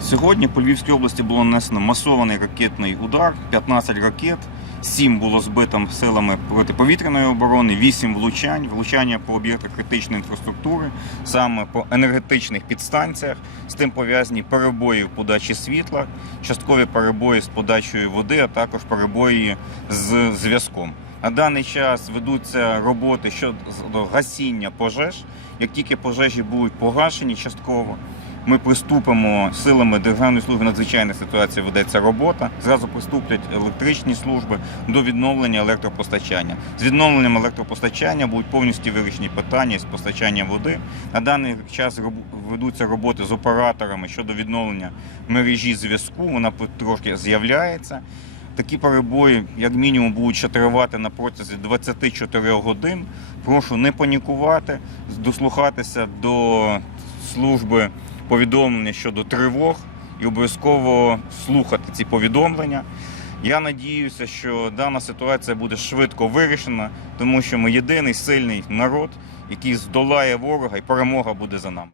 Сьогодні по Львівській області було нанесено масований ракетний удар, 15 ракет, 7 було збито силами протиповітряної оборони, 8 влучань, влучання по об'єктах критичної інфраструктури, саме по енергетичних підстанціях. З тим пов'язані перебої в подачі світла, часткові перебої з подачею води, а також перебої з зв'язком. На даний час ведуться роботи щодо гасіння пожеж. Як тільки пожежі будуть погашені частково, ми приступимо силами Державної служби надзвичайних ситуацій ведеться робота. Зразу приступлять електричні служби до відновлення електропостачання. З відновленням електропостачання будуть повністю вирішені питання з постачанням води. На даний час ведуться роботи з операторами щодо відновлення мережі зв'язку. Вона трошки з'являється. Такі перебої, як мінімум, будуть ще тривати на протязі 24 годин. Прошу не панікувати, дослухатися до служби повідомлення щодо тривог і обов'язково слухати ці повідомлення. Я надіюся, що дана ситуація буде швидко вирішена, тому що ми єдиний сильний народ, який здолає ворога, і перемога буде за нами.